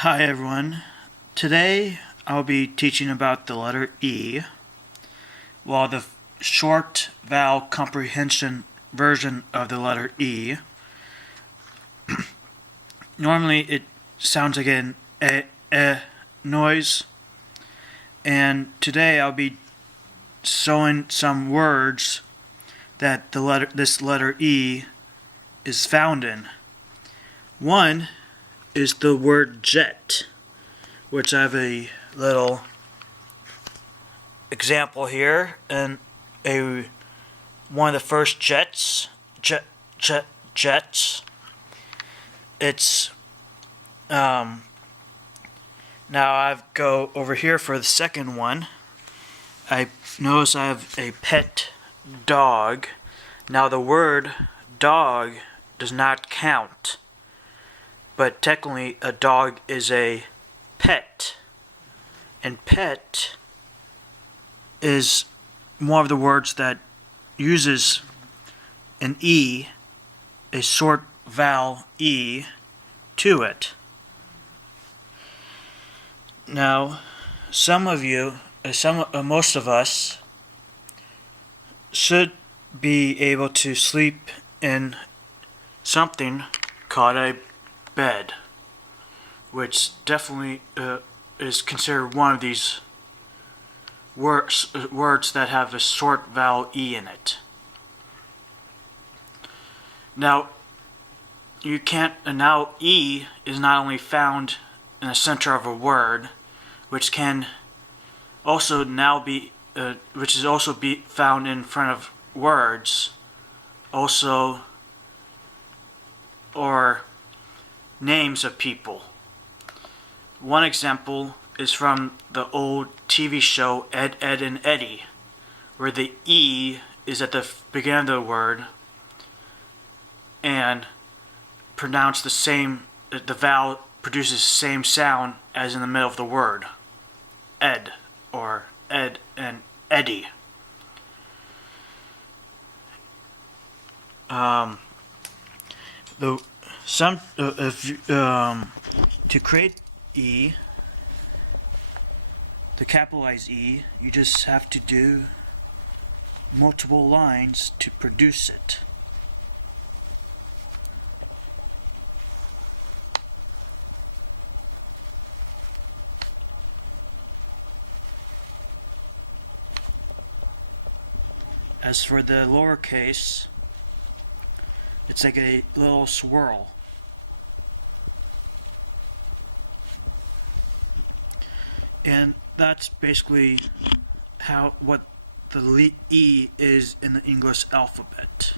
Hi everyone. Today I'll be teaching about the letter E, while the short vowel comprehension version of the letter E. Normally it sounds like an noise, and today I'll be showing some words that this letter E is found in. One is the word jet, which I have a little example here, and one of the first jets. It's now I go over here for the second one. I notice I have a pet dog. Now the word dog does not count, but technically a dog is a pet, and pet is one of the words that uses an E, a short vowel E, to it. Now, most of us should be able to sleep in something called a bed, which definitely is considered one of these words that have a short vowel E in it. Now E is not only found in the center of a word, which can also be found in front of words, also, or names of people. One example is from the old TV show Ed, Edd and Eddy, where the E is at the beginning of the word and the vowel produces the same sound as in the middle of the word. Ed, or Ed and Eddy. To create E, to capitalize E, you just have to do multiple lines to produce it. As for the lowercase, it's like a little swirl. And that's basically what the E is in the English alphabet.